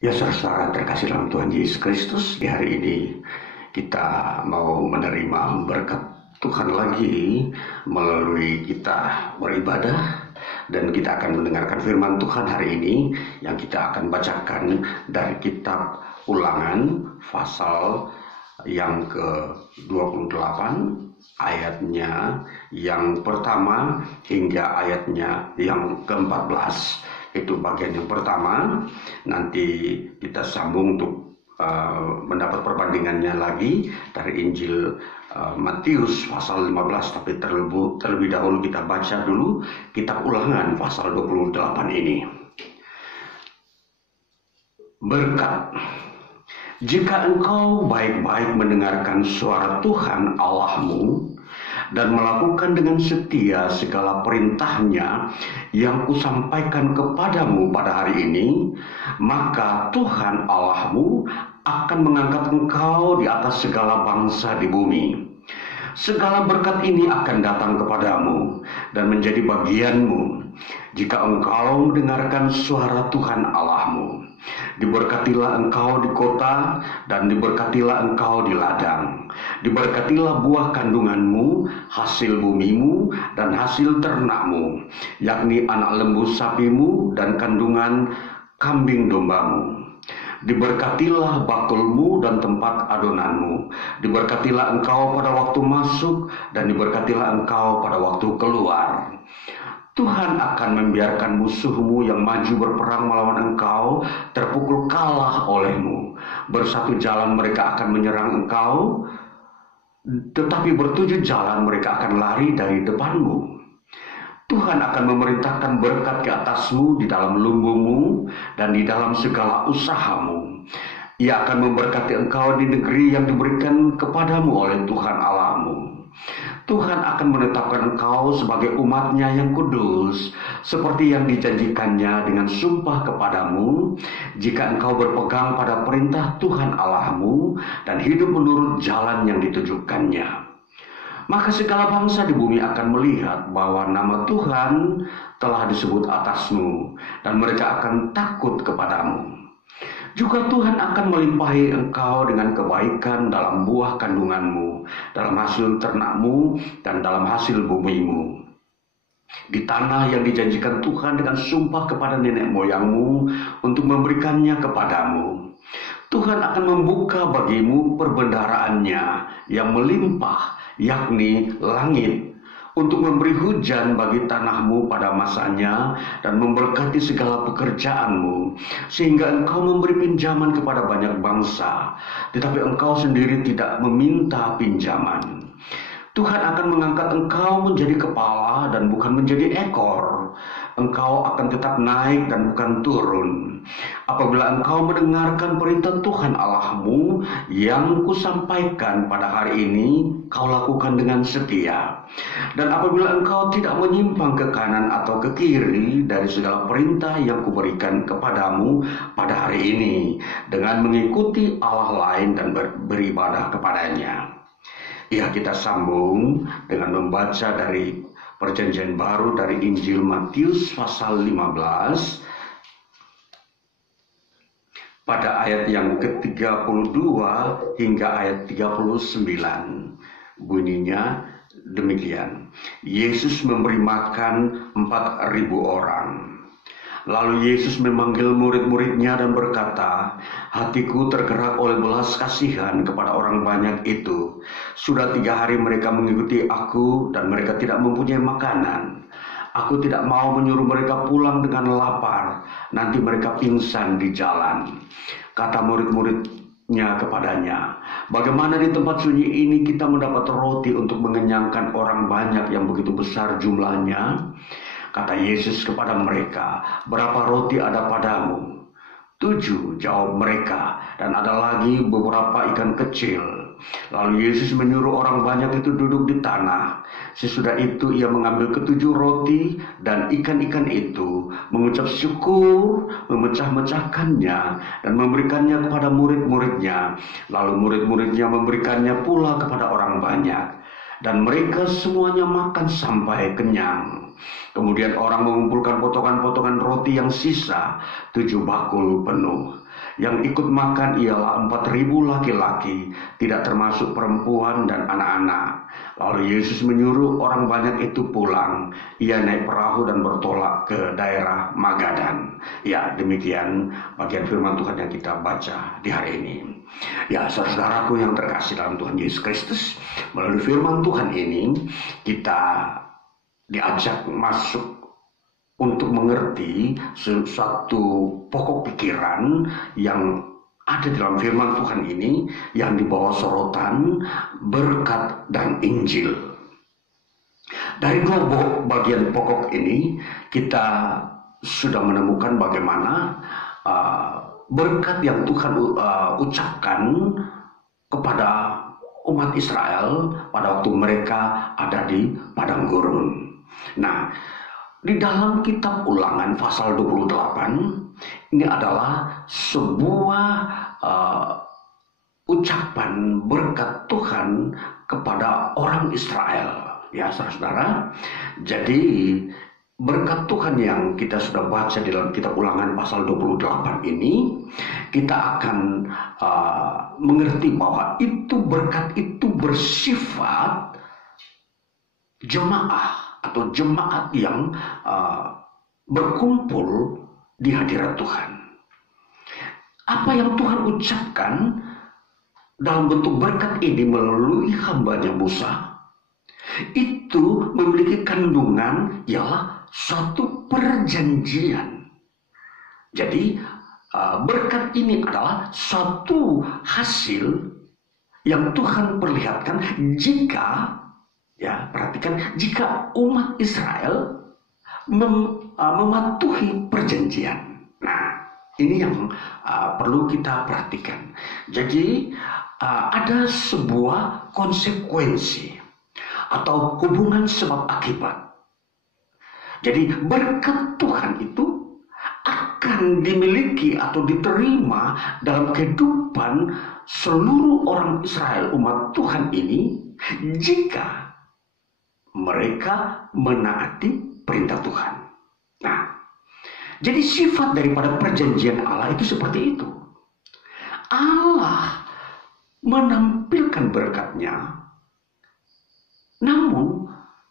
Ya saudara terkasih dalam Tuhan Yesus Kristus, di hari ini kita mau menerima berkat Tuhan lagi melalui kita beribadah, dan kita akan mendengarkan firman Tuhan hari ini yang kita akan bacakan dari kitab Ulangan pasal yang ke-28, ayatnya yang pertama hingga ayatnya yang ke-14. Itu bagian yang pertama. Nanti kita sambung untuk mendapat perbandingannya lagi dari Injil Matius pasal 15. Tapi terlebih dahulu kita baca dulu kitab Ulangan pasal 28 ini. Berkat. Jika engkau baik-baik mendengarkan suara Tuhan Allahmu dan melakukan dengan setia segala perintahnya yang kusampaikan kepadamu pada hari ini, maka Tuhan Allahmu akan mengangkat engkau di atas segala bangsa di bumi. Segala berkat ini akan datang kepadamu dan menjadi bagianmu jika engkau mendengarkan suara Tuhan Allahmu. Diberkatilah engkau di kota dan diberkatilah engkau di ladang. Diberkatilah buah kandunganmu, hasil bumimu dan hasil ternakmu, yakni anak lembu sapimu dan kandungan kambing dombamu. Diberkatilah bakulmu dan tempat adonanmu. Diberkatilah engkau pada waktu masuk dan diberkatilah engkau pada waktu keluar. Tuhan akan membiarkan musuhmu yang maju berperang melawan engkau terpukul kalah olehmu. Bersatu jalan mereka akan menyerang engkau, tetapi bertujuh jalan mereka akan lari dari depanmu. Tuhan akan memerintahkan berkat ke atasmu di dalam lumbungmu dan di dalam segala usahamu. Ia akan memberkati engkau di negeri yang diberikan kepadamu oleh Tuhan Allahmu. Tuhan akan menetapkan engkau sebagai umat-Nya yang kudus, seperti yang dijanjikannya dengan sumpah kepadamu, jika engkau berpegang pada perintah Tuhan Allahmu dan hidup menurut jalan yang ditujukannya. Maka segala bangsa di bumi akan melihat bahwa nama Tuhan telah disebut atasmu, dan mereka akan takut kepadamu. Juga Tuhan akan melimpahi engkau dengan kebaikan dalam buah kandunganmu, dalam hasil ternakmu, dan dalam hasil bumimu. Di tanah yang dijanjikan Tuhan dengan sumpah kepada nenek moyangmu untuk memberikannya kepadamu. Tuhan akan membuka bagimu perbendaharaannya yang melimpah, yakni langit, untuk memberi hujan bagi tanahmu pada masanya dan memberkati segala pekerjaanmu, sehingga engkau memberi pinjaman kepada banyak bangsa, tetapi engkau sendiri tidak meminta pinjaman. Tuhan akan mengangkat engkau menjadi kepala dan bukan menjadi ekor. Engkau akan tetap naik dan bukan turun. Apabila engkau mendengarkan perintah Tuhan Allahmu yang kusampaikan pada hari ini, kau lakukan dengan setia. Dan apabila engkau tidak menyimpang ke kanan atau ke kiri dari segala perintah yang kuberikan kepadamu pada hari ini, dengan mengikuti Allah lain dan beribadah kepadanya. Ya, kita sambung dengan membaca dari Perjanjian Baru dari Injil Matius pasal 15 pada ayat yang ke-32 hingga ayat 39. Bunyinya demikian. Yesus memberi makan 4.000 orang. Lalu Yesus memanggil murid-muridnya dan berkata, hatiku tergerak oleh belas kasihan kepada orang banyak itu. Sudah 3 hari mereka mengikuti aku dan mereka tidak mempunyai makanan. Aku tidak mau menyuruh mereka pulang dengan lapar, nanti mereka pingsan di jalan. Kata murid-muridnya kepadanya, bagaimana di tempat sunyi ini kita mendapat roti untuk mengenyangkan orang banyak yang begitu besar jumlahnya? Kata Yesus kepada mereka, berapa roti ada padamu? 7, jawab mereka, dan ada lagi beberapa ikan kecil. Lalu Yesus menyuruh orang banyak itu duduk di tanah. Sesudah itu ia mengambil ke-7 roti dan ikan-ikan itu, mengucap syukur, memecah-mecahkannya, dan memberikannya kepada murid-muridnya. Lalu murid-muridnya memberikannya pula kepada orang banyak. Dan mereka semuanya makan sampai kenyang. Kemudian orang mengumpulkan potongan-potongan roti yang sisa, 7 bakul penuh. Yang ikut makan ialah 4.000 laki-laki, tidak termasuk perempuan dan anak-anak. Lalu Yesus menyuruh orang banyak itu pulang. Ia naik perahu dan bertolak ke daerah Magadan. Ya, demikian bagian firman Tuhan yang kita baca di hari ini. Ya, saudaraku yang terkasih dalam Tuhan Yesus Kristus, melalui firman Tuhan ini kita diajak masuk untuk mengerti sesuatu pokok pikiran yang ada dalam firman Tuhan ini yang dibawa sorotan berkat dan Injil. Dari dua bagian pokok ini kita sudah menemukan bagaimana berkat yang Tuhan ucapkan kepada umat Israel pada waktu mereka ada di padang gurun. Nah, di dalam kitab Ulangan pasal 28 ini adalah sebuah ucapan berkat Tuhan kepada orang Israel. Ya, saudara. Jadi berkat Tuhan yang kita sudah baca di dalam kitab Ulangan pasal 28 ini, kita akan mengerti bahwa itu berkat itu bersifat jemaah atau jemaat yang berkumpul di hadirat Tuhan. Apa yang Tuhan ucapkan dalam bentuk berkat ini melalui hambanya Musa, itu memiliki kandungan ialah suatu perjanjian. Jadi berkat ini adalah suatu hasil yang Tuhan perlihatkan jika, ya, perhatikan, jika umat Israel mematuhi perjanjian. Nah, ini yang perlu kita perhatikan. Jadi ada sebuah konsekuensi atau hubungan sebab akibat. Jadi berkat Tuhan itu akan dimiliki atau diterima dalam kehidupan seluruh orang Israel, umat Tuhan ini, jika mereka menaati perintah Tuhan. Nah, jadi sifat daripada perjanjian Allah itu seperti itu. Allah menampilkan berkatnya, namun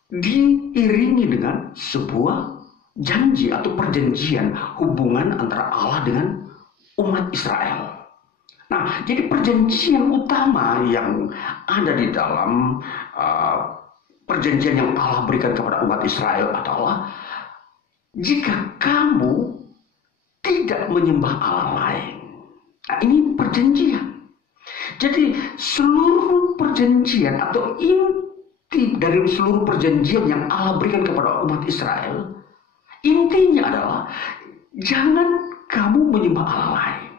diiringi dengan sebuah janji atau perjanjian hubungan antara Allah dengan umat Israel. Nah, jadi perjanjian utama yang ada di dalam perjanjian yang Allah berikan kepada umat Israel adalah jika kamu tidak menyembah Allah lain. Nah, ini perjanjian. Jadi seluruh perjanjian atau inti dari seluruh perjanjian yang Allah berikan kepada umat Israel, intinya adalah jangan kamu menyembah Allah lain.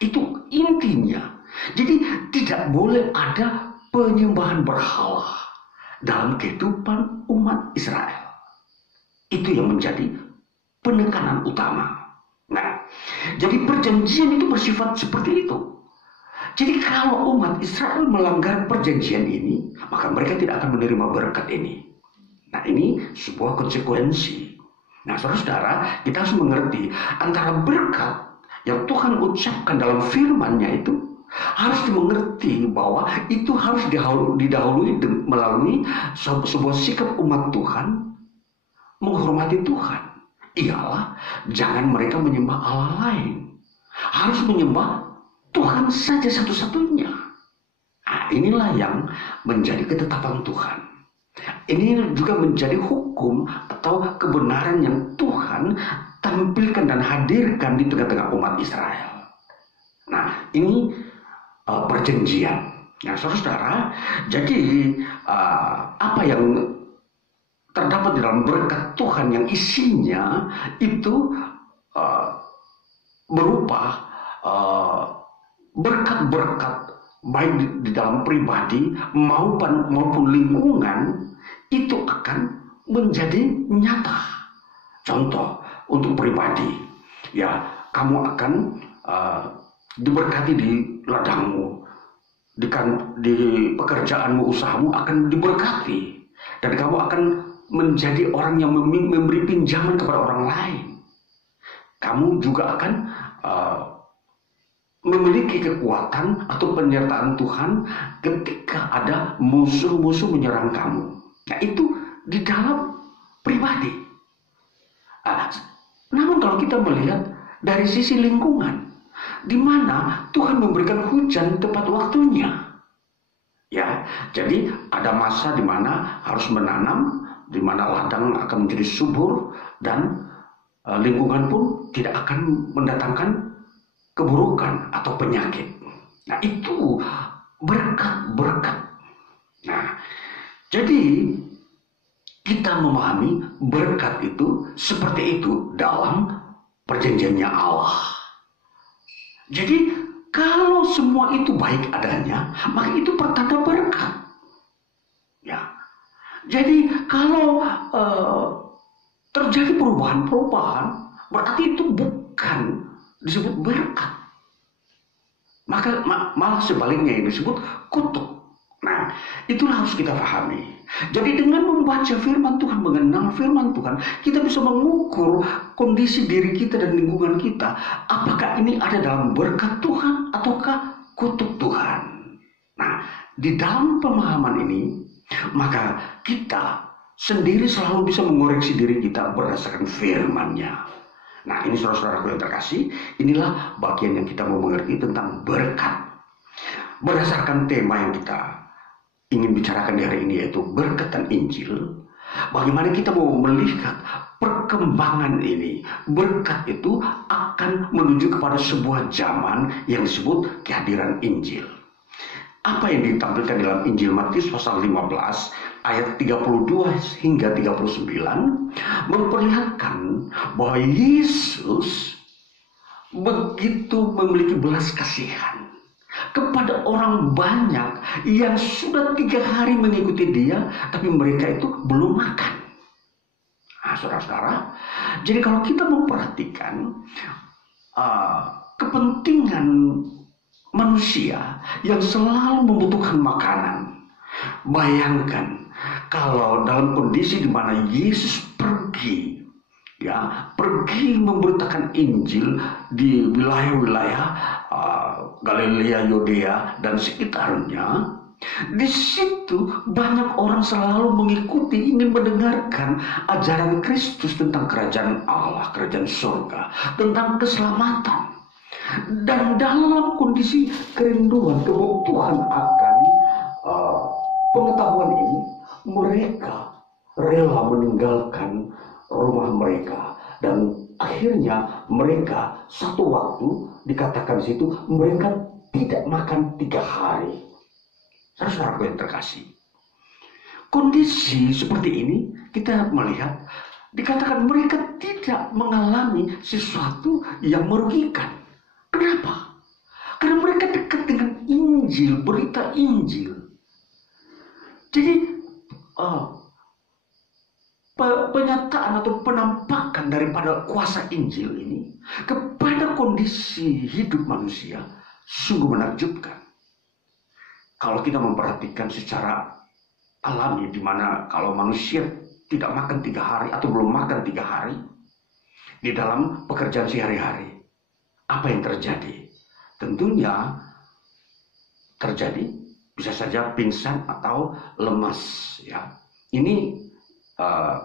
Itu intinya. Jadi tidak boleh ada penyembahan berhala dalam kehidupan umat Israel. Itu yang menjadi penekanan utama. Nah, jadi perjanjian itu bersifat seperti itu. Jadi kalau umat Israel melanggar perjanjian ini, maka mereka tidak akan menerima berkat ini. Nah, ini sebuah konsekuensi. Nah, saudara-saudara, kita harus mengerti antara berkat yang Tuhan ucapkan dalam firman-Nya itu harus dimengerti bahwa itu harus didahului melalui sebuah sikap umat Tuhan menghormati Tuhan. Ialah jangan mereka menyembah Allah lain, harus menyembah Tuhan saja satu-satunya. Nah, inilah yang menjadi ketetapan Tuhan. Ini juga menjadi hukum atau kebenaran yang Tuhan tampilkan dan hadirkan di tengah-tengah umat Israel. Nah, ini perjanjian. Nah, saudara-saudara, jadi apa yang terdapat di dalam berkat Tuhan yang isinya itu berupa berkat-berkat baik di dalam pribadi maupun lingkungan itu akan menjadi nyata. Contoh untuk pribadi, ya, kamu akan diberkati di ladangmu, di pekerjaanmu, usahamu akan diberkati, dan kamu akan menjadi orang yang memberi pinjaman kepada orang lain. kamu juga akan memiliki kekuatan atau penyertaan Tuhan ketika ada musuh-musuh menyerang kamu. Nah, itu di dalam pribadi. Namun kalau kita melihat dari sisi lingkungan, di mana Tuhan memberikan hujan tepat waktunya. Ya, jadi ada masa di mana harus menanam, di mana ladang akan menjadi subur dan lingkungan pun tidak akan mendatangkan keburukan atau penyakit. Nah, itu berkat-berkat. Nah, jadi kita memahami berkat itu seperti itu dalam perjanjiannya Allah. Jadi kalau semua itu baik adanya, maka itu pertanda berkat. Ya. Jadi kalau terjadi perubahan-perubahan, berarti itu bukan disebut berkat. Maka malah sebaliknya yang disebut kutuk. Nah, itulah harus kita pahami. Jadi dengan membaca firman Tuhan, mengenal firman Tuhan, kita bisa mengukur kondisi diri kita dan lingkungan kita. Apakah ini ada dalam berkat Tuhan ataukah kutuk Tuhan? Nah, di dalam pemahaman ini, maka kita sendiri selalu bisa mengoreksi diri kita berdasarkan firman-Nya. Nah, ini saudara-saudaraku yang terkasih, inilah bagian yang kita mau mengerti tentang berkat. Berdasarkan tema yang kita ingin bicarakan di hari ini, yaitu berkat dan Injil, bagaimana kita mau melihat perkembangan ini. Berkat itu akan menuju kepada sebuah zaman yang disebut kehadiran Injil. Apa yang ditampilkan dalam Injil Matius pasal 15 ayat 32 hingga 39 memperlihatkan bahwa Yesus begitu memiliki belas kasihan kepada orang banyak yang sudah 3 hari mengikuti dia, tapi mereka itu belum makan. Nah, saudara-saudara, jadi kalau kita memperhatikan kepentingan manusia yang selalu membutuhkan makanan, bayangkan kalau dalam kondisi di mana Yesus pergi memberitakan Injil di wilayah-wilayah Galilea, Yudea dan sekitarnya. Di situ banyak orang selalu mengikuti, ingin mendengarkan ajaran Kristus tentang kerajaan Allah, kerajaan surga, tentang keselamatan. Dan dalam kondisi kerinduan, kebutuhan akan pengetahuan ini, mereka rela meninggalkan rumah mereka, dan akhirnya mereka satu waktu dikatakan di situ mereka tidak makan 3 hari. Saudara-saudaraku yang terkasih, kondisi seperti ini kita melihat dikatakan mereka tidak mengalami sesuatu yang merugikan. Kenapa? Karena mereka dekat dengan Injil, berita Injil. Jadi penyataan atau penampakan daripada kuasa Injil ini kepada kondisi hidup manusia sungguh menakjubkan. Kalau kita memperhatikan secara alami, di mana kalau manusia tidak makan 3 hari atau belum makan 3 hari di dalam pekerjaan sehari-hari, apa yang terjadi? Tentunya terjadi bisa saja pingsan atau lemas. Ya, ini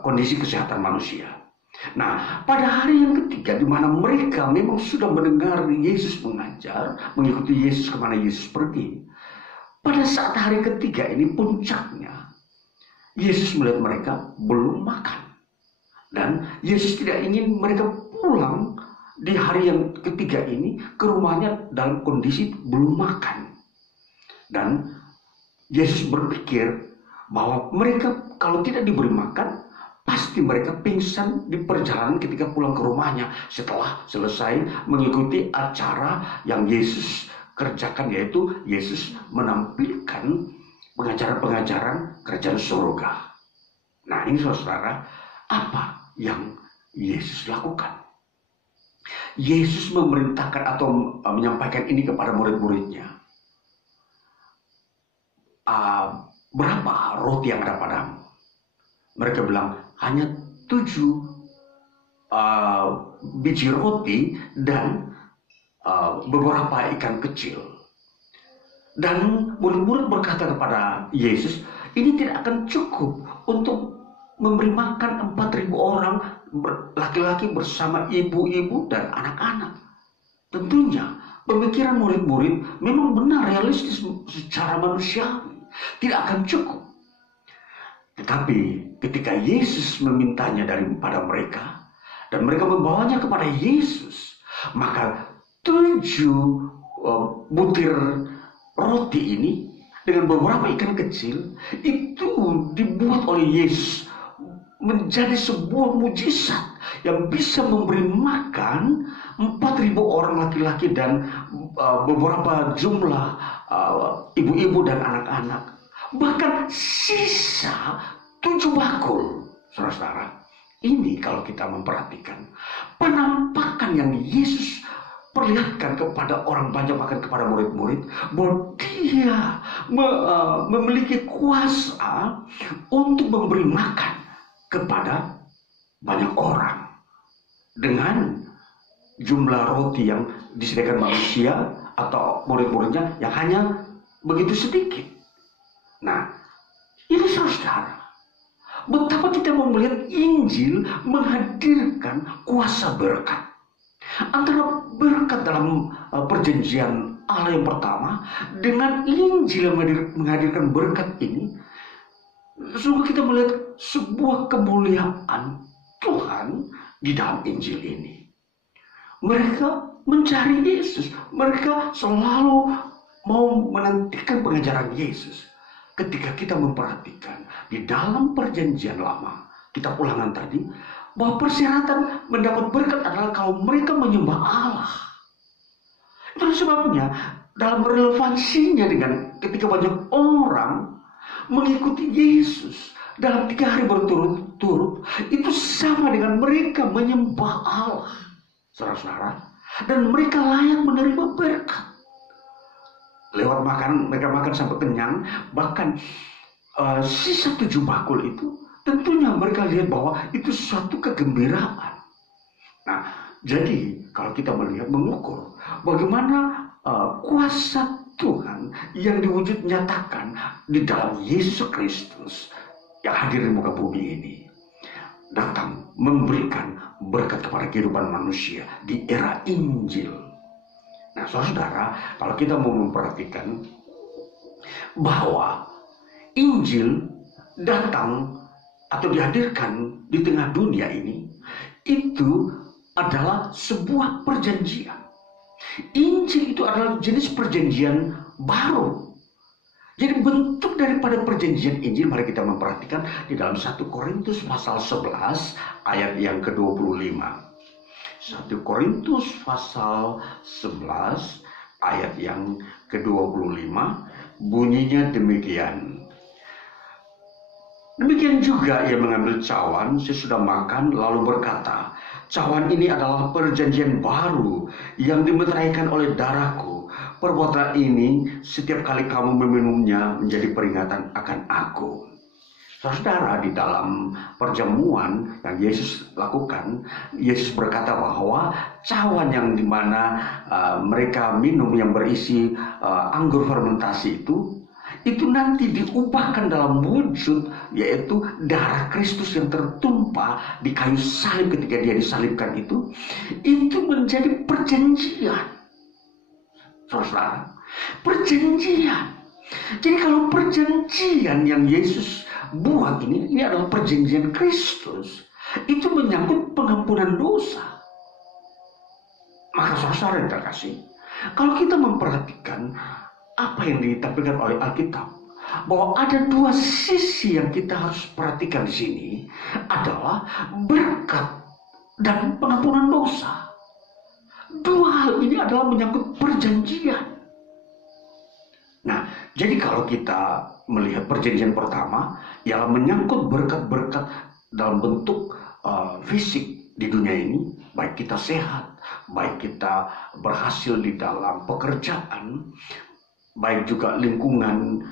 kondisi kesehatan manusia. Nah, pada hari yang ketiga, di mana mereka memang sudah mendengar Yesus mengajar, mengikuti Yesus kemana Yesus pergi. Pada saat hari ketiga ini puncaknya, Yesus melihat mereka belum makan. Dan Yesus tidak ingin mereka pulang di hari yang ketiga ini ke rumahnya dalam kondisi belum makan. Dan Yesus berpikir bahwa mereka kalau tidak diberi makan, pasti mereka pingsan di perjalanan ketika pulang ke rumahnya setelah selesai mengikuti acara yang Yesus kerjakan, yaitu Yesus menampilkan pengajaran-pengajaran kerajaan surga. Nah, ini saudara, apa yang Yesus lakukan? Yesus memerintahkan atau menyampaikan ini kepada murid-muridnya. Berapa roti yang ada padamu? Mereka bilang hanya 7 biji roti dan beberapa ikan kecil. Dan murid-murid berkata kepada Yesus, ini tidak akan cukup untuk memberi makan 4.000 orang laki-laki bersama ibu-ibu dan anak-anak. Tentunya pemikiran murid-murid memang benar realistis secara manusiawi, tidak akan cukup. Tetapi ketika Yesus memintanya daripada mereka dan mereka membawanya kepada Yesus, maka 7 butir roti ini dengan beberapa ikan kecil itu dibuat oleh Yesus menjadi sebuah mujizat yang bisa memberi makan 4.000 orang laki-laki dan beberapa jumlah ibu-ibu dan anak-anak. Bahkan sisa 7 bakul, saudara-saudara. Ini kalau kita memperhatikan penampakan yang Yesus perlihatkan kepada orang banyak, bahkan kepada murid-murid, bahwa dia memiliki kuasa untuk memberi makan kepada banyak orang dengan jumlah roti yang disediakan manusia atau murid-muridnya yang hanya begitu sedikit. Nah, ini saudara, betapa kita melihat Injil menghadirkan kuasa berkat. Antara berkat dalam perjanjian Allah yang pertama dengan Injil yang menghadirkan berkat ini, sungguh kita melihat sebuah kemuliaan Tuhan di dalam Injil ini. Mereka mencari Yesus, mereka selalu mau menantikan pengajaran Yesus. Ketika kita memperhatikan di dalam perjanjian lama, kita ulangan tadi, bahwa persyaratan mendapat berkat adalah kalau mereka menyembah Allah. Itu sebabnya dalam relevansinya dengan ketika banyak orang mengikuti Yesus dalam 3 hari berturut-turut, itu sama dengan mereka menyembah Allah, saudara-saudara, dan mereka layak menerima berkat. Lewat makan, mereka makan sampai kenyang, bahkan sisa 7 bakul itu tentunya mereka lihat bahwa itu suatu kegembiraan. Nah, jadi kalau kita melihat, mengukur bagaimana kuasa Tuhan yang diwujud nyatakan di dalam Yesus Kristus yang hadir di muka bumi ini, datang memberikan berkat kepada kehidupan manusia di era Injil. Nah, saudara, kalau kita mau memperhatikan bahwa Injil datang atau dihadirkan di tengah dunia ini, itu adalah sebuah perjanjian. Injil itu adalah jenis perjanjian baru. Jadi bentuk daripada perjanjian Injil, mari kita memperhatikan di dalam 1 Korintus pasal 11 ayat yang ke-25. 1 Korintus pasal 11 ayat yang ke-25 bunyinya demikian. Demikian juga ia mengambil cawan sesudah makan lalu berkata, cawan ini adalah perjanjian baru yang dimeteraikan oleh darahku. Perbuatan ini setiap kali kamu meminumnya menjadi peringatan akan aku. Saudara, di dalam perjamuan yang Yesus lakukan, Yesus berkata bahwa cawan yang dimana mereka minum yang berisi anggur fermentasi itu nanti diubahkan dalam wujud, yaitu darah Kristus yang tertumpah di kayu salib ketika dia disalibkan itu menjadi perjanjian. Saudara, perjanjian. Jadi kalau perjanjian yang Yesus buat ini adalah perjanjian Kristus, itu menyangkut pengampunan dosa. Maka saudara yang terkasih, kalau kita memperhatikan apa yang ditampilkan oleh Alkitab, bahwa ada 2 sisi yang kita harus perhatikan di sini, adalah berkat dan pengampunan dosa. 2 hal ini adalah menyangkut perjanjian. Nah, jadi kalau kita melihat perjanjian pertama, ialah menyangkut berkat-berkat dalam bentuk fisik di dunia ini, baik kita sehat, baik kita berhasil di dalam pekerjaan, baik juga lingkungan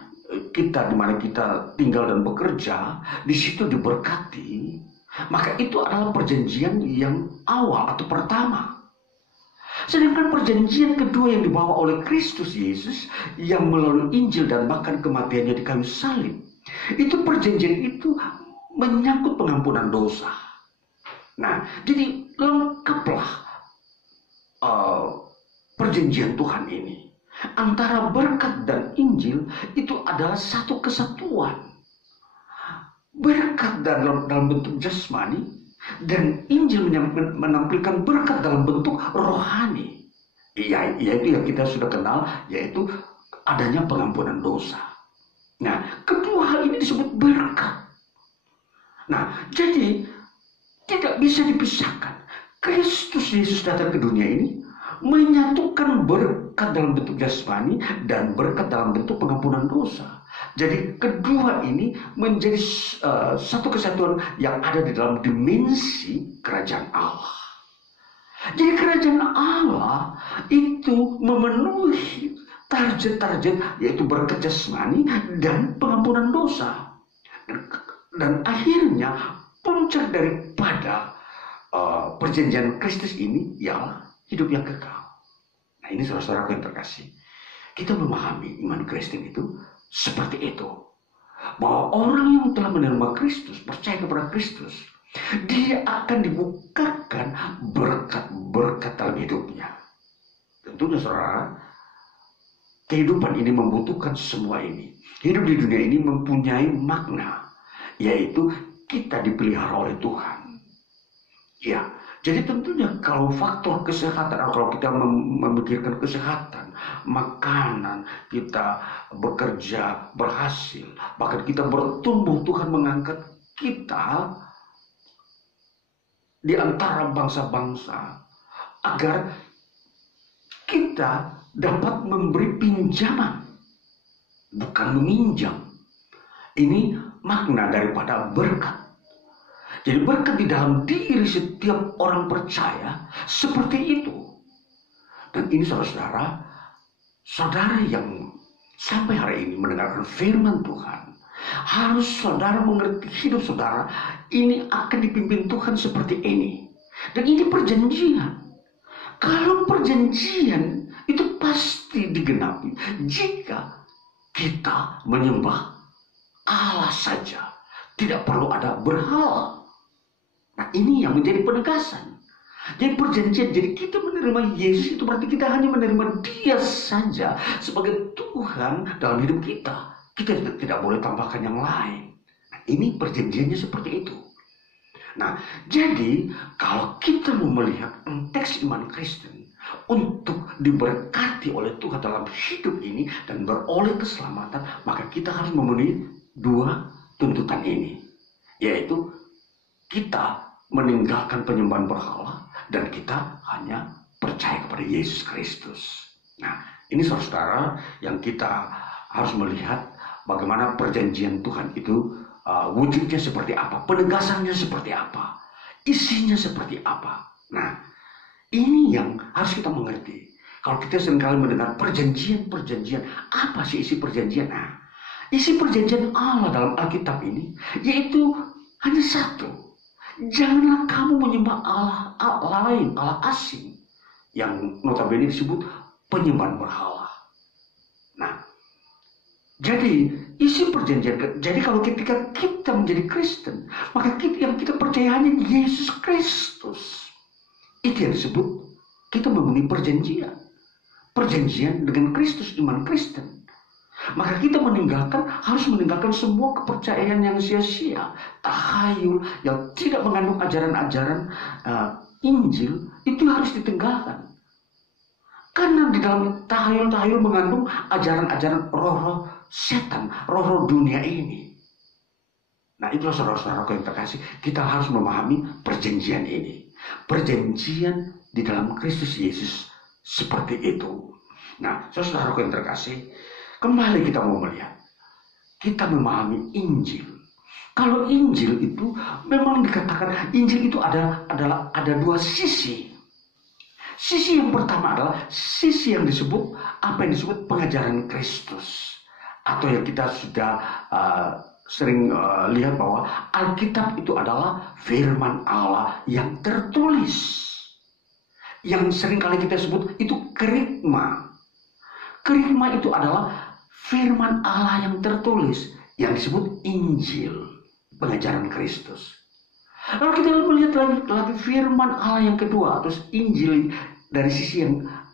kita di mana kita tinggal dan bekerja, di situ diberkati. Maka itu adalah perjanjian yang awal atau pertama. Sedangkan perjanjian kedua yang dibawa oleh Kristus Yesus yang melalui Injil dan bahkan kematiannya di kayu salib, itu perjanjian itu menyangkut pengampunan dosa. Nah, jadi lengkaplah perjanjian Tuhan ini. Antara berkat dan Injil itu adalah satu kesatuan. Berkat dalam bentuk jasmani dan Injil menampilkan berkat dalam bentuk rohani. Yaitu yang kita sudah kenal, yaitu adanya pengampunan dosa. Nah, kedua hal ini disebut berkat. Nah, jadi tidak bisa dipisahkan. Kristus Yesus datang ke dunia ini menyatukan berkat dalam bentuk jasmani dan berkat dalam bentuk pengampunan dosa. Jadi kedua ini menjadi satu kesatuan yang ada di dalam dimensi kerajaan Allah. Jadi kerajaan Allah itu memenuhi target-target, yaitu berkat jasmani dan pengampunan dosa. Dan akhirnya puncak daripada perjanjian Kristus ini ialah hidup yang kekal. Nah, ini saudara-saudara yang terkasih, kita memahami iman Kristen itu seperti itu. Bahwa orang yang telah menerima Kristus, percaya kepada Kristus, dia akan dibukakan berkat-berkat dalam hidupnya. Tentunya saudara, kehidupan ini membutuhkan semua ini. Hidup di dunia ini mempunyai makna, yaitu kita dipelihara oleh Tuhan. Ya, jadi tentunya kalau faktor kesehatan, kalau kita memikirkan kesehatan, makanan, kita bekerja, berhasil, bahkan kita bertumbuh, Tuhan mengangkat kita di antara bangsa-bangsa agar kita dapat memberi pinjaman, bukan meminjam. Ini makna daripada berkat. Jadi berkat di dalam diri setiap orang percaya seperti itu. Dan ini saudara-saudara, saudara yang sampai hari ini mendengarkan firman Tuhan, harus saudara mengerti hidup saudara ini akan dipimpin Tuhan seperti ini. Dan ini perjanjian. Kalau perjanjian itu pasti digenapi jika kita menyembah Allah saja, tidak perlu ada berhala. Nah, ini yang menjadi penegasan. Jadi perjanjian, jadi kita menerima Yesus itu berarti kita hanya menerima Dia saja sebagai Tuhan dalam hidup kita. Kita tidak boleh tambahkan yang lain. Nah, ini perjanjiannya seperti itu. Nah, jadi kalau kita mau melihat konteks iman Kristen untuk diberkati oleh Tuhan dalam hidup ini dan beroleh keselamatan, maka kita harus memenuhi dua tuntutan ini, yaitu kita meninggalkan penyembahan berhala dan kita hanya percaya kepada Yesus Kristus. Nah, ini saudara yang kita harus melihat bagaimana perjanjian Tuhan itu wujudnya seperti apa, penegasannya seperti apa, isinya seperti apa. Nah, ini yang harus kita mengerti. Kalau kita seringkali mendengar perjanjian, apa sih isi perjanjian? Nah, isi perjanjian Allah dalam Alkitab ini yaitu hanya satu. Janganlah kamu menyembah Allah lain, Allah asing, yang notabene disebut penyembahan berhala. Nah, jadi isi perjanjian, jadi kalau ketika kita menjadi Kristen, maka yang kita percaya hanya Yesus Kristus. Itu yang disebut kita memenuhi perjanjian. Perjanjian dengan Kristus, iman Kristen. Maka kita harus meninggalkan semua kepercayaan yang sia-sia, tahayul yang tidak mengandung ajaran-ajaran Injil, itu harus ditinggalkan. Karena di dalam tahayul mengandung ajaran-ajaran roh-roh setan, roh-roh dunia ini. Nah, itulah saudara-saudara yang terkasih, kita harus memahami perjanjian ini. Perjanjian di dalam Kristus Yesus seperti itu. Nah, saudara yang terkasih, kembali kita mau melihat, kita memahami Injil. Kalau Injil itu memang dikatakan Injil itu ada dua sisi. Sisi yang pertama adalah sisi yang disebut pengajaran Kristus, atau yang kita sudah sering lihat bahwa Alkitab itu adalah firman Allah yang tertulis. Yang seringkali kita sebut itu kerigma. Kerigma itu adalah firman Allah yang tertulis, yang disebut Injil, pengajaran Kristus. Lalu kita melihat lagi firman Allah yang kedua, terus Injil dari sisi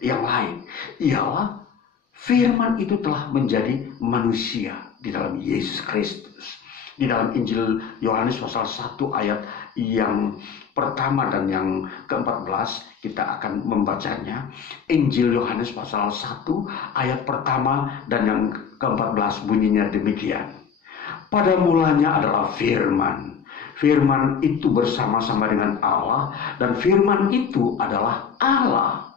yang lain, ialah firman itu telah menjadi manusia di dalam Yesus Kristus. Di dalam Injil Yohanes pasal 1 ayat yang pertama dan yang ke-14 kita akan membacanya. Injil Yohanes pasal 1 ayat pertama dan yang ke-14 bunyinya demikian. Pada mulanya adalah firman. Firman itu bersama-sama dengan Allah dan firman itu adalah Allah.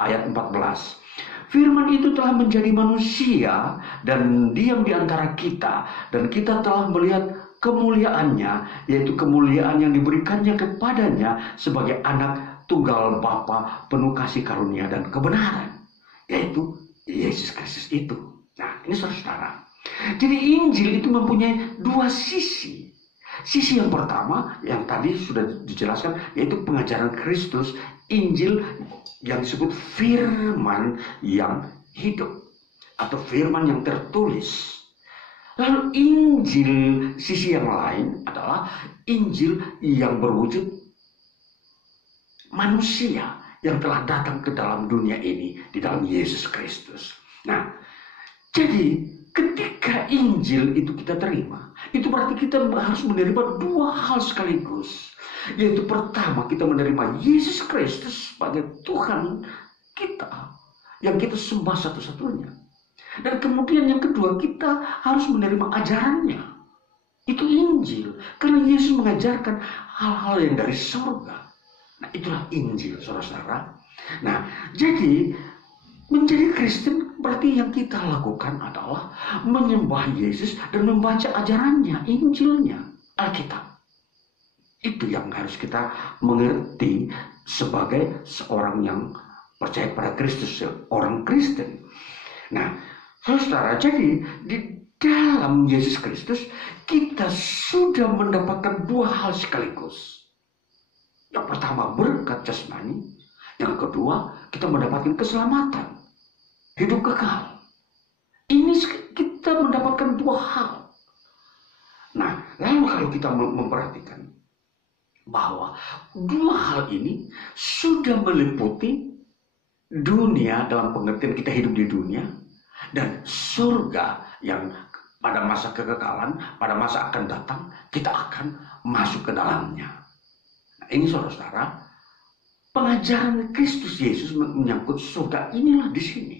Ayat 14. Firman itu telah menjadi manusia dan diam di antara kita, dan kita telah melihat kemuliaannya, yaitu kemuliaan yang diberikannya kepadanya sebagai anak tunggal Bapa penuh kasih karunia dan kebenaran, yaitu Yesus Kristus itu. Nah, ini saudara. Jadi Injil itu mempunyai dua sisi. Sisi yang pertama yang tadi sudah dijelaskan, yaitu pengajaran Kristus. Injil yang disebut firman yang hidup atau firman yang tertulis. Lalu Injil sisi yang lain adalah Injil yang berwujud manusia yang telah datang ke dalam dunia ini di dalam Yesus Kristus. Nah, jadi ketika Injil itu kita terima, itu berarti kita harus menerima dua hal sekaligus. Yaitu pertama, kita menerima Yesus Kristus sebagai Tuhan kita yang kita sembah satu-satunya. Dan kemudian yang kedua, kita harus menerima ajarannya. Itu Injil. Karena Yesus mengajarkan hal-hal yang dari surga. Nah, itulah Injil, saudara-saudara. Nah, jadi menjadi Kristen berarti yang kita lakukan adalah menyembah Yesus dan membaca ajarannya, Injilnya, Alkitab. Itu yang harus kita mengerti sebagai seorang yang percaya pada Kristus, orang Kristen. Nah, saudara, jadi di dalam Yesus Kristus kita sudah mendapatkan dua hal sekaligus. Yang pertama, berkat jasmani. Yang kedua, kita mendapatkan keselamatan, hidup kekal. Ini kita mendapatkan dua hal. Nah, lalu kalau kita memperhatikan bahwa dua hal ini sudah meliputi dunia dalam pengertian kita hidup di dunia dan surga yang pada masa kekekalan, pada masa akan datang kita akan masuk ke dalamnya. Nah, ini saudara-saudara, pengajaran Kristus Yesus menyangkut surga inilah di sini.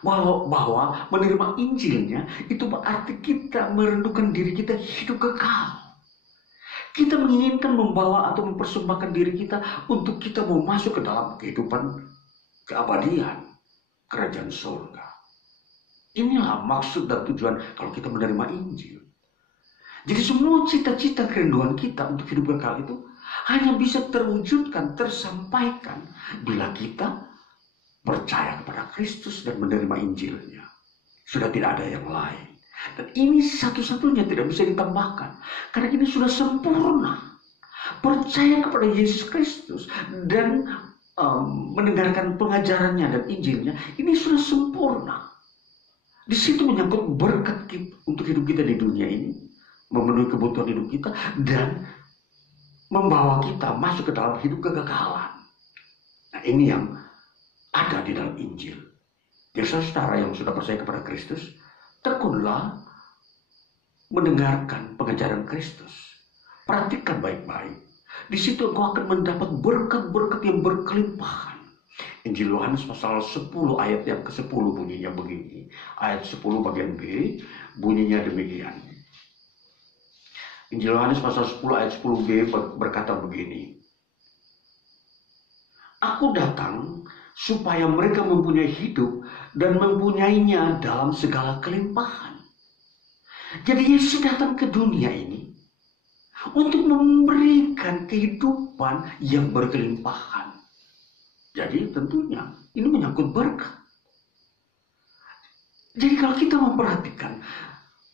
Bahwa menerima Injilnya itu berarti kita merendukan diri kita hidup kekal. Kita menginginkan membawa atau mempersembahkan diri kita untuk kita mau masuk ke dalam kehidupan keabadian, kerajaan surga. Inilah maksud dan tujuan kalau kita menerima Injil. Jadi semua cita-cita kerinduan kita untuk hidup kekal itu hanya bisa terwujudkan, tersampaikan bila kita percaya kepada Kristus dan menerima Injilnya. Sudah tidak ada yang lain. Dan ini satu-satunya tidak bisa ditambahkan. Karena ini sudah sempurna. Percaya kepada Yesus Kristus dan mendengarkan pengajarannya dan Injilnya, ini sudah sempurna. Di situ menyangkut berkat untuk hidup kita di dunia ini, memenuhi kebutuhan hidup kita, dan membawa kita masuk ke dalam hidup kekekalan. Nah, ini yang ada di dalam Injil. Jadi saudara yang sudah percaya kepada Kristus, tekunlah mendengarkan pengajaran Kristus. Perhatikan baik-baik. Di situ engkau akan mendapat berkat-berkat yang berkelimpahan. Injil Yohanes pasal 10 ayat yang ke-10 bunyinya begini. Ayat 10 bagian B bunyinya demikian. Injil Yohanes pasal 10 ayat 10b berkata begini. Aku datang supaya mereka mempunyai hidup dan mempunyainya dalam segala kelimpahan. Jadi Yesus datang ke dunia ini untuk memberikan kehidupan yang berkelimpahan. Jadi tentunya ini menyangkut berkat. Jadi kalau kita memperhatikan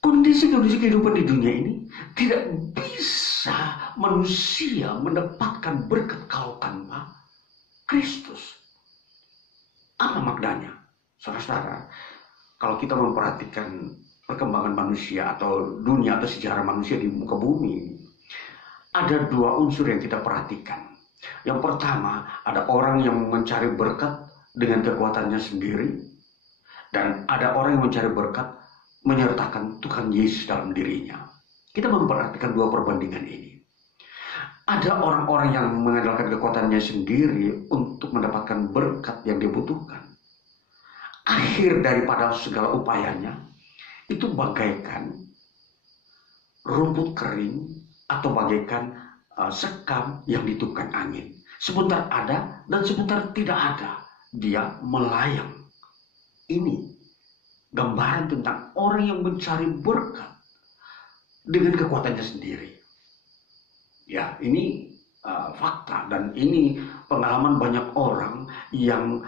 Kondisi-kondisi kehidupan di dunia ini tidak bisa manusia mendapatkan berkat kalau tanpa Kristus. Apa maknanya? Saudara-saudara, kalau kita memperhatikan perkembangan manusia atau dunia atau sejarah manusia di muka bumi, ada dua unsur yang kita perhatikan. Yang pertama, ada orang yang mencari berkat dengan kekuatannya sendiri, dan ada orang yang mencari berkat menyertakan Tuhan Yesus dalam dirinya. Kita memperhatikan dua perbandingan ini. Ada orang-orang yang mengandalkan kekuatannya sendiri untuk mendapatkan berkat yang dibutuhkan. Akhir daripada segala upayanya itu bagaikan rumput kering atau bagaikan sekam yang ditiupkan angin. Sebentar ada dan sebentar tidak ada. Dia melayang. Ini gambaran tentang orang yang mencari berkat dengan kekuatannya sendiri. Ya, ini fakta, dan ini pengalaman banyak orang yang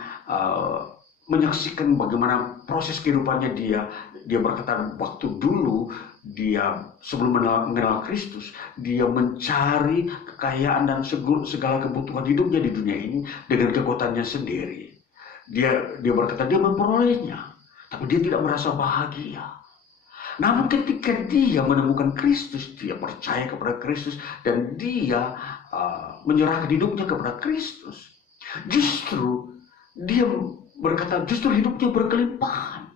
menyaksikan bagaimana proses kehidupannya dia. Dia berkata waktu dulu dia sebelum mengenal Kristus, dia mencari kekayaan dan segala kebutuhan hidupnya di dunia ini dengan kekuatannya sendiri. Dia berkata dia memperolehnya, tapi dia tidak merasa bahagia. Namun ketika dia menemukan Kristus, dia percaya kepada Kristus dan dia menyerahkan hidupnya kepada Kristus, justru dia berkata justru hidupnya berkelimpahan,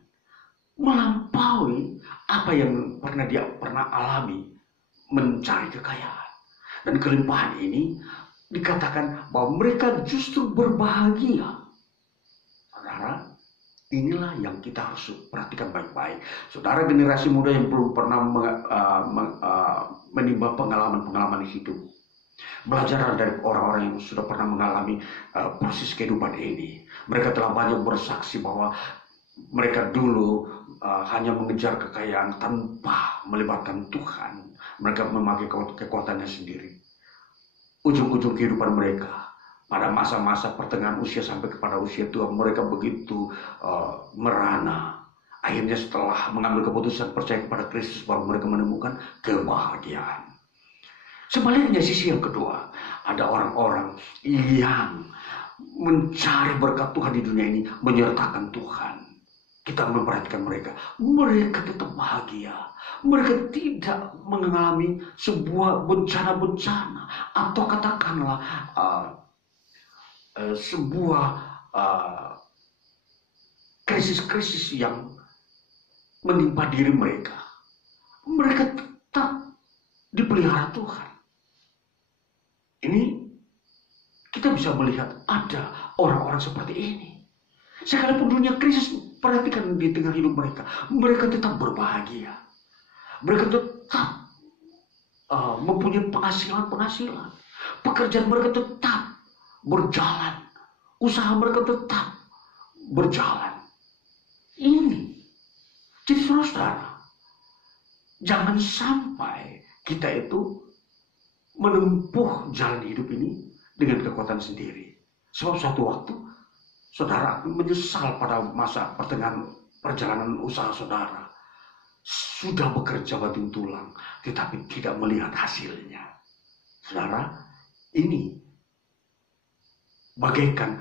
melampaui apa yang dia pernah alami mencari kekayaan. Dan kelimpahan ini dikatakan bahwa mereka justru berbahagia. Saudara, inilah yang kita harus perhatikan baik-baik. Saudara generasi muda yang belum pernah menimba pengalaman-pengalaman hidup, belajar dari orang-orang yang sudah pernah mengalami proses kehidupan ini. Mereka telah banyak bersaksi bahwa mereka dulu hanya mengejar kekayaan tanpa melibatkan Tuhan. Mereka memakai kekuatannya sendiri. Ujung-ujung kehidupan mereka pada masa-masa pertengahan usia sampai kepada usia tua, mereka begitu merana. Akhirnya setelah mengambil keputusan percaya kepada Kristus, baru mereka menemukan kebahagiaan. Sebaliknya sisi yang kedua, ada orang-orang yang mencari berkat Tuhan di dunia ini, menyertakan Tuhan. Kita memperhatikan mereka tetap bahagia. Mereka tidak mengalami sebuah bencana-bencana atau katakanlah sebuah krisis-krisis yang menimpa diri mereka. Mereka tetap dipelihara Tuhan. Ini kita bisa melihat ada orang-orang seperti ini. Sekalipun dunia krisis, perhatikan di tengah hidup mereka, mereka tetap berbahagia. Mereka tetap mempunyai penghasilan. Pekerjaan mereka tetap berjalan. Usaha mereka tetap berjalan. Ini. Jadi saudara, jangan sampai kita itu menempuh jalan hidup ini dengan kekuatan sendiri. Sebab suatu waktu saudara akan menyesal pada masa pertengahan perjalanan usaha saudara. Sudah bekerja banting tulang, tetapi tidak melihat hasilnya. Saudara, ini bagaikan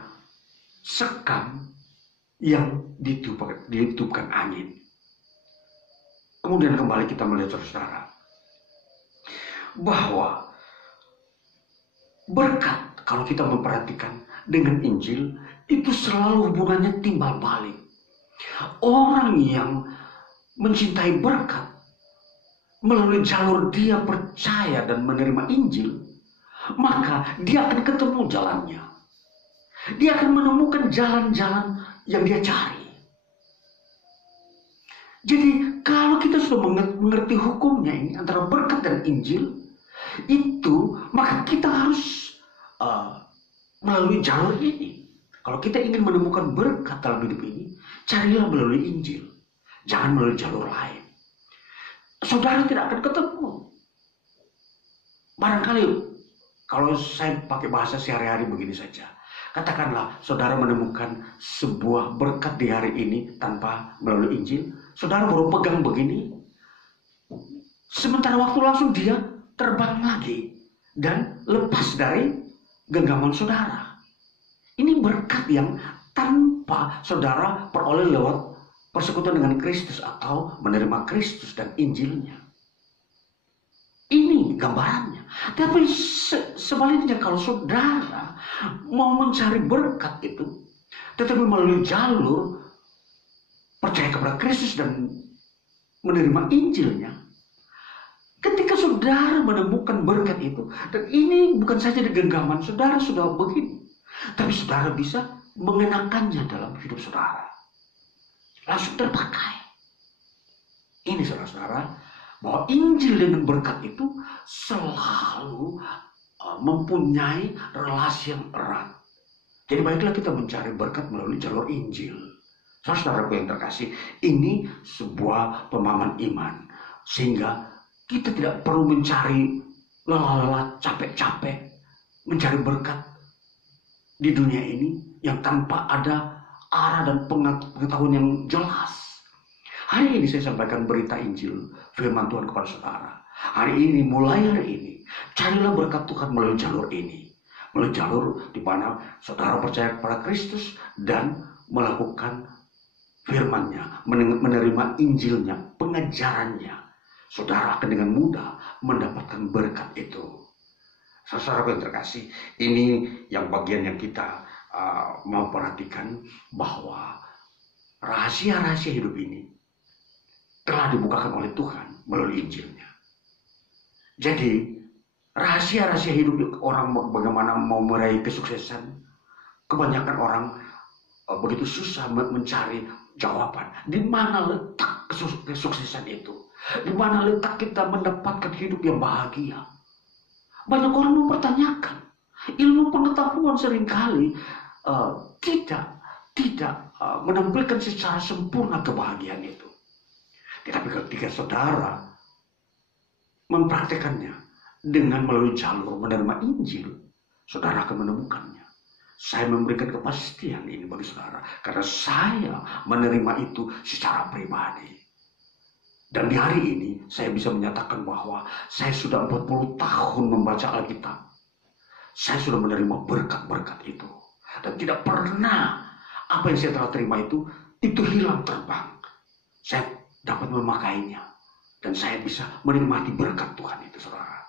sekam yang ditiupkan angin. Kemudian kembali kita melihat saudara, bahwa berkat, kalau kita memperhatikan dengan Injil, itu selalu hubungannya timbal balik. Orang yang mencintai berkat melalui jalur dia percaya dan menerima Injil, maka dia akan ketemu jalannya. Dia akan menemukan jalan-jalan yang dia cari. Jadi kalau kita sudah mengerti hukumnya ini antara berkat dan Injil, itu maka kita harus melalui jalur ini. Kalau kita ingin menemukan berkat dalam hidup ini, carilah melalui Injil. Jangan melalui jalur lain. Saudara tidak akan ketemu. Barangkali kalau saya pakai bahasa sehari-hari begini saja. Katakanlah saudara menemukan sebuah berkat di hari ini tanpa melalui Injil. Saudara baru pegang begini. sementara waktu langsung dia terbang lagi dan lepas dari genggaman saudara. Ini berkat yang tanpa saudara peroleh lewat persekutuan dengan Kristus atau menerima Kristus dan Injilnya. Ini gambarannya. Tapi sebaliknya, kalau saudara mau mencari berkat itu, tetapi melalui jalur percaya kepada Kristus dan menerima Injilnya, ketika saudara menemukan berkat itu, dan ini bukan saja di genggaman saudara sudah begini, tapi saudara bisa mengenakannya dalam hidup saudara. Langsung terpakai. Ini saudara-saudara, bahwa Injil dengan berkat itu selalu mempunyai relasi yang erat. Jadi baiklah kita mencari berkat melalui jalur Injil. Saudara-saudaraku yang terkasih, ini sebuah pemahaman iman. Sehingga kita tidak perlu mencari lelah-lelah, capek-capek, mencari berkat di dunia ini yang tanpa ada arah dan pengetahuan yang jelas. Hari ini saya sampaikan berita Injil, firman Tuhan kepada saudara. Hari ini, mulai hari ini, carilah berkat Tuhan melalui jalur ini. Melalui jalur di mana saudara percaya kepada Kristus dan melakukan firman-Nya, menerima Injilnya, pengajarannya. Saudara akan dengan mudah mendapatkan berkat itu. Saudara yang terkasih, ini yang bagian yang kita mau perhatikan, bahwa rahasia-rahasia hidup ini telah dibukakan oleh Tuhan melalui Injilnya. Jadi rahasia-rahasia hidup orang bagaimana mau meraih kesuksesan, kebanyakan orang begitu susah mencari jawaban. Di mana letak kesuksesan itu? Di mana letak kita mendapatkan hidup yang bahagia? Banyak orang mempertanyakan. Ilmu pengetahuan seringkali tidak menampilkan secara sempurna kebahagiaan itu. Tetapi ketika saudara mempraktekannya dengan melalui jalur menerima Injil, saudara akan menemukannya. Saya memberikan kepastian ini bagi saudara, karena saya menerima itu secara pribadi. Dan di hari ini saya bisa menyatakan bahwa saya sudah 40 tahun membaca Alkitab. Saya sudah menerima berkat-berkat itu. Dan tidak pernah apa yang saya telah terima itu hilang terbang. Saya dapat memakainya. Dan saya bisa menikmati berkat Tuhan itu, saudara.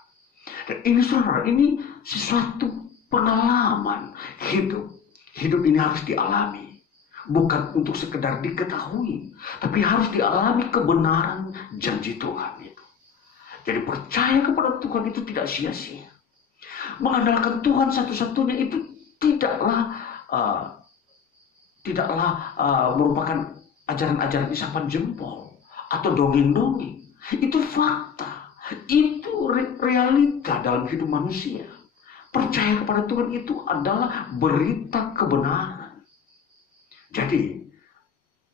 Dan ini, saudara, ini sesuatu pengalaman hidup. Hidup ini harus dialami. Bukan untuk sekedar diketahui. Tapi harus dialami kebenaran janji Tuhan itu. Jadi percaya kepada Tuhan itu tidak sia-sia. Mengandalkan Tuhan satu-satunya itu tidaklah merupakan ajaran-ajaran isapan jempol atau dongeng-dongeng. Itu fakta, itu realita dalam hidup manusia. Percaya kepada Tuhan itu adalah berita kebenaran. Jadi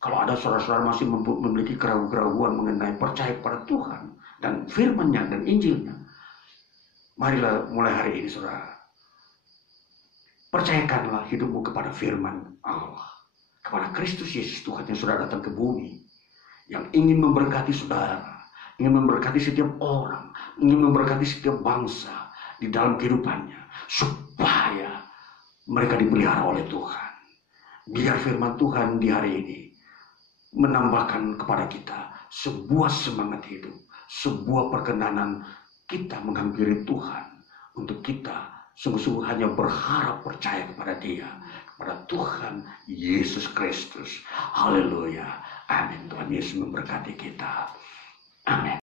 kalau ada saudara-saudara masih memiliki keraguan-keraguan mengenai percaya kepada Tuhan dan firman-Nya dan Injilnya, marilah mulai hari ini, saudara, percayakanlah hidupmu kepada firman Allah, kepada Kristus Yesus Tuhan yang sudah datang ke bumi, yang ingin memberkati saudara, ingin memberkati setiap orang, ingin memberkati setiap bangsa di dalam kehidupannya, supaya mereka dipelihara oleh Tuhan. Biar firman Tuhan di hari ini menambahkan kepada kita sebuah semangat hidup, sebuah perkenanan kita menghampiri Tuhan, untuk kita sungguh-sungguh hanya berharap percaya kepada Dia, kepada Tuhan Yesus Kristus. Haleluya. Amin. Tuhan Yesus memberkati kita. Amin.